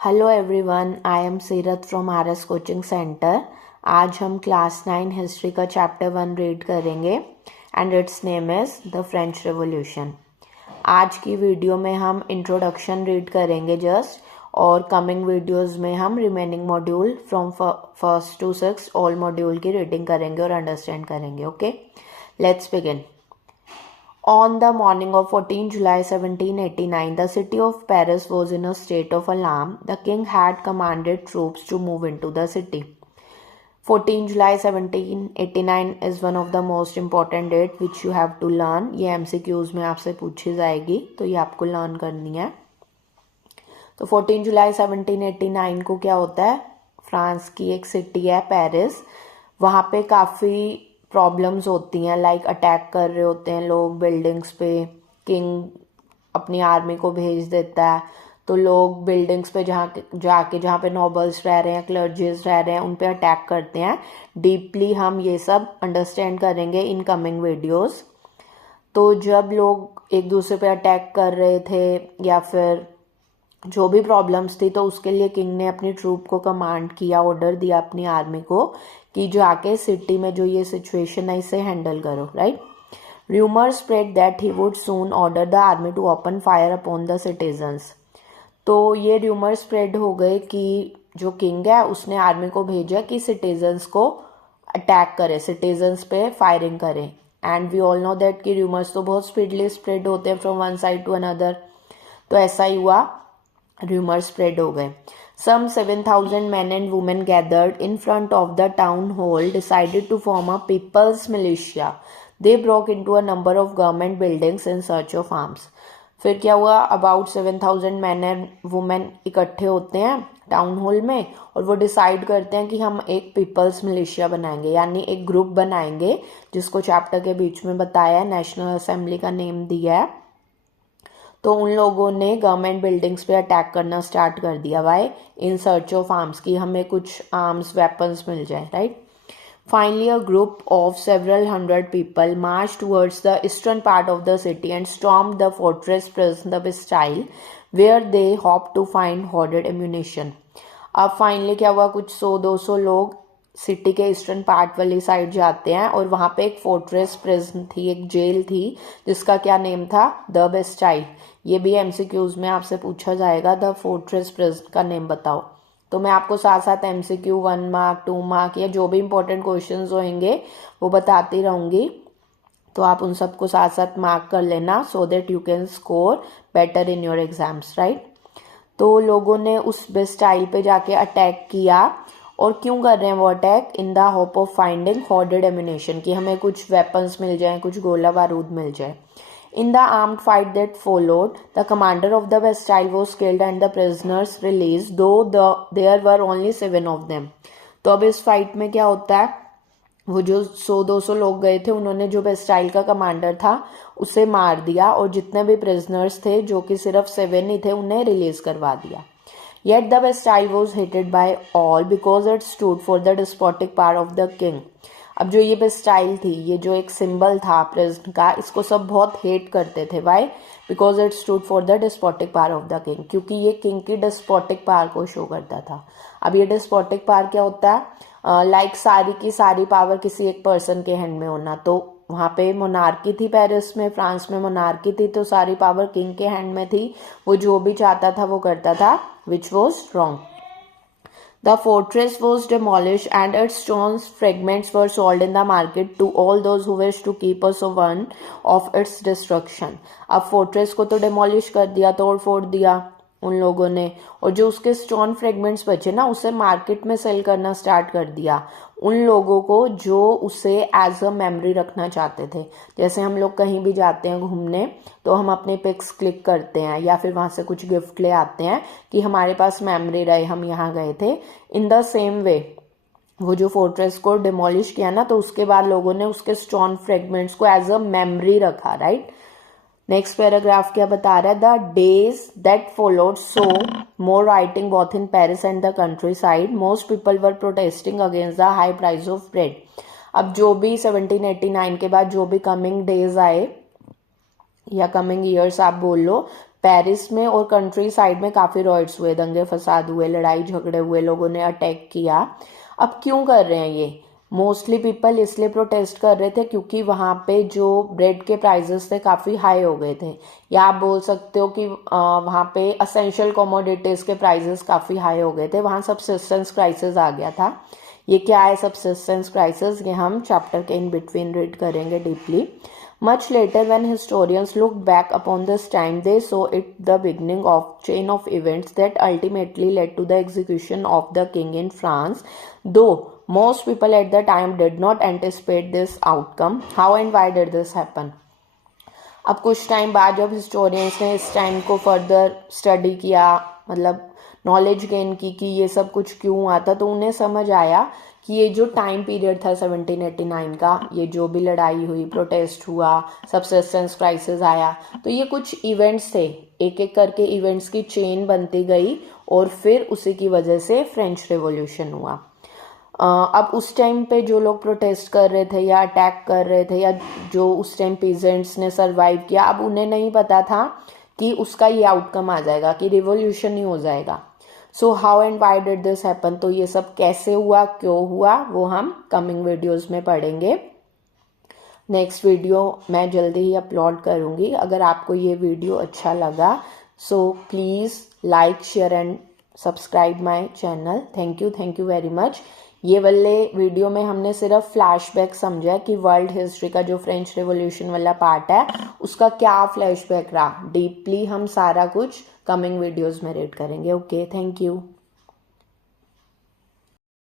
Hello everyone, I am Seerat from RS coaching centre. आज हम class 9 history का chapter 1 read करेंगे and its name is the French revolution. आज की video में हम इंट्रोडक्शन रीड करेंगे जस्ट, और कमिंग वीडियोस में हम remaining module from first to six all module की रीडिंग करेंगे और अंडरस्टैंड करेंगे। Okay, let's begin. On the morning of 14 July 1789, the city of Paris was in a state of alarm. The king had commanded troops to move into the city. 14 July 1789 is one of the most important date which you have to learn. ये MCQs में आपसे पूछी जाएगी, तो ये आपको learn करनी है। तो 14 जुलाई 1789 को क्या होता है, फ्रांस की एक सिटी है पेरिस, वहाँ पे काफ़ी प्रॉब्लम्स होती हैं, लाइक अटैक कर रहे होते हैं लोग बिल्डिंग्स पे। किंग अपनी आर्मी को भेज देता है, तो लोग बिल्डिंग्स पे जहाँ पे नोबल्स रह रहे हैं, क्लर्जीज रह रहे हैं, उन पे अटैक करते हैं। डीपली हम ये सब अंडरस्टैंड करेंगे इन कमिंग वीडियोस। तो जब लोग एक दूसरे पे अटैक कर रहे थे या फिर जो भी प्रॉब्लम्स थी, तो उसके लिए किंग ने अपनी ट्रूप को कमांड किया, ऑर्डर दिया अपनी आर्मी को कि जो आके सिटी में जो ये सिचुएशन है इसे हैंडल करो, right. Rumour spread that he would soon order the army to open fire upon the citizens. तो ये रूमर स्प्रेड हो गए कि जो किंग है उसने आर्मी को भेजा कि सिटीजन्स को अटैक करे, सिटीजन्स पे फायरिंग करे। And we all know that कि रूमर्स तो बहुत स्पीडली स्प्रेड होते हैं from one side to another. तो ऐसा ही हुआ, रूमर स्प्रेड हो गए। Some 7,000 men and women gathered in front of the town hall, decided to form a people's militia. They broke into a number of government buildings in search of arms. फिर क्या हुआ, about 7,000 man and women इकट्ठे होते हैं town hall में, और वो decide करते हैं कि हम एक पीपल्स मिलिशिया बनाएंगे, यानी एक ग्रुप बनाएंगे, जिसको चैप्टर के बीच में बताया है, नेशनल असेंबली का नेम दिया है। तो उन लोगों ने गवर्नमेंट बिल्डिंग्स पे अटैक करना स्टार्ट कर दिया, why in search of arms, की हमें कुछ आर्म्स वेपन्स मिल जाए, right. Finally a group of several hundred people march towards the eastern part of the city and storm the fortress prison the Bastille, where they hope to find hoarded ammunition. अब finally क्या हुआ, कुछ 100-200 लोग city के eastern part वाली side जाते हैं, और वहाँ पे एक फोर्ट्रेस प्रिजन थी, एक जेल थी, जिसका क्या नेम था, द बेस्टाइल। ये भी MCQs में आपसे पूछा जाएगा, द फोर्ट्रेस प्रिजन का नेम बताओ। तो मैं आपको साथ साथ MCQ 1 मार्क 2 मार्क या जो भी इंपॉर्टेंट क्वेश्चंस होंगे वो बताती रहूंगी, तो आप उन सबको साथ साथ मार्क कर लेना, so that you can score better in your exams, right. तो लोगों ने उस बेस्टाइल पे जाके अटैक किया, और क्यों कर रहे हैं वो attack, in the hope of finding hoarded ammunition, कि हमें कुछ वेपन्स मिल जाए, कुछ गोला बारूद मिल जाए। In the armed fight that followed, the commander of the Bastille was killed and the prisoners released, though there were only 7 of them. तो अब इस फाइट में क्या होता है, वो जो 100-200 लोग गए थे, उन्होंने जो बेस्टाइल का कमांडर था उसे मार दिया, और जितने भी प्रिजनर्स थे, जो कि सिर्फ 7 ही थे, उन्हें रिलीज करवा दिया। Yet the Bastille was hated by all because it stood for the despotic power of the king. अब जो ये बेस्टाइल थी, ये जो एक सिंबल था प्रिजन का, इसको सब बहुत हेट करते थे, why, because it stood for the despotic power of the king, क्योंकि ये किंग की डिस्पोटिक पावर को शो करता था। अब ये डिस्पोटिक पावर क्या होता है, लाइक सारी की सारी पावर किसी एक पर्सन के हैंड में होना। तो वहाँ पे मोनार्की थी, पेरिस में, फ्रांस में मोनार्की थी, तो सारी पावर किंग के हैंड में थी, वो जो भी चाहता था वो करता था, which was wrong. The fortress was demolished and its stone fragments were sold in the market to all those who wished to keep a sovereign of its destruction. अब फोर्ट्रेस को तो डिमोलिश कर दिया, तोड़ फोड़ दिया उन लोगों ने, और जो उसके स्टोन फ्रेगमेंट्स बचे ना, उसे मार्केट में सेल करना स्टार्ट कर दिया उन लोगों को जो उसे एज अ मेमोरी रखना चाहते थे। जैसे हम लोग कहीं भी जाते हैं घूमने, तो हम अपने पिक्स क्लिक करते हैं या फिर वहाँ से कुछ गिफ्ट ले आते हैं कि हमारे पास मेमोरी रहे हम यहाँ गए थे। इन द सेम वे वो जो फोर्ट्रेस को डिमोलिश किया ना, तो उसके बाद लोगों ने उसके स्टोन फ्रेगमेंट्स को एज अ मेमोरी रखा, राइट। नेक्स्ट पैराग्राफ क्या बता रहा है, the days that followed so more writing both in Paris and the country side, most people were protesting against the high price of bread. अब जो भी 1789 के बाद जो भी कमिंग डेज आए, या कमिंग ईयर्स आप बोल लो, पेरिस में और कंट्री साइड में काफ़ी रॉयट्स हुए, दंगे फसाद हुए, लड़ाई झगड़े हुए, लोगों ने अटैक किया। अब क्यों कर रहे हैं ये? मोस्टली पीपल इसलिए प्रोटेस्ट कर रहे थे क्योंकि वहाँ पे जो ब्रेड के प्राइजेस थे काफ़ी हाई हो गए थे, या आप बोल सकते हो कि वहाँ पे असेंशियल कमोडिटीज़ के प्राइजेस काफ़ी हाई हो गए थे, वहाँ सब्सिस्टेंस क्राइसिस आ गया था। ये क्या है सब्सिस्टेंस क्राइसिस, ये हम चैप्टर के इन बिटवीन रीड करेंगे deeply. Much later, when historians look back upon this time, they saw it the beginning of chain of events that ultimately led to the execution of the king in France. Though most people at the time did not anticipate this outcome. How and why did this happen? अब कुछ time बाद जब historians ने इस time को further study किया, मतलब knowledge gain की कि ये सब कुछ क्यों हुआ था, तो उन्हें समझ आया कि ये जो टाइम पीरियड था 1789 का, ये जो भी लड़ाई हुई, प्रोटेस्ट हुआ, सब्सिस्टेंस क्राइसिस आया, तो ये कुछ इवेंट्स थे, एक एक करके इवेंट्स की चेन बनती गई और फिर उसी की वजह से फ्रेंच रेवोल्यूशन हुआ। अब उस टाइम पे जो लोग प्रोटेस्ट कर रहे थे या अटैक कर रहे थे, या जो उस टाइम पीजेंट्स ने सरवाइव किया, अब उन्हें नहीं पता था कि उसका ये आउटकम आ जाएगा, कि रिवॉल्यूशन ही हो जाएगा। So how and why did this happen, तो ये सब कैसे हुआ, क्यों हुआ, वो हम कमिंग वीडियोस में पढ़ेंगे। नेक्स्ट वीडियो मैं जल्दी ही अपलोड करूँगी। अगर आपको ये वीडियो अच्छा लगा so please like, share and subscribe my channel. Thank you very much. ये वाले वीडियो में हमने सिर्फ फ्लैशबैक समझा कि वर्ल्ड हिस्ट्री का जो फ्रेंच रेवोल्यूशन वाला पार्ट है उसका क्या फ्लैशबैक रहा। डीपली हम सारा कुछ कमिंग वीडियोस में रीड करेंगे। Okay, thank you.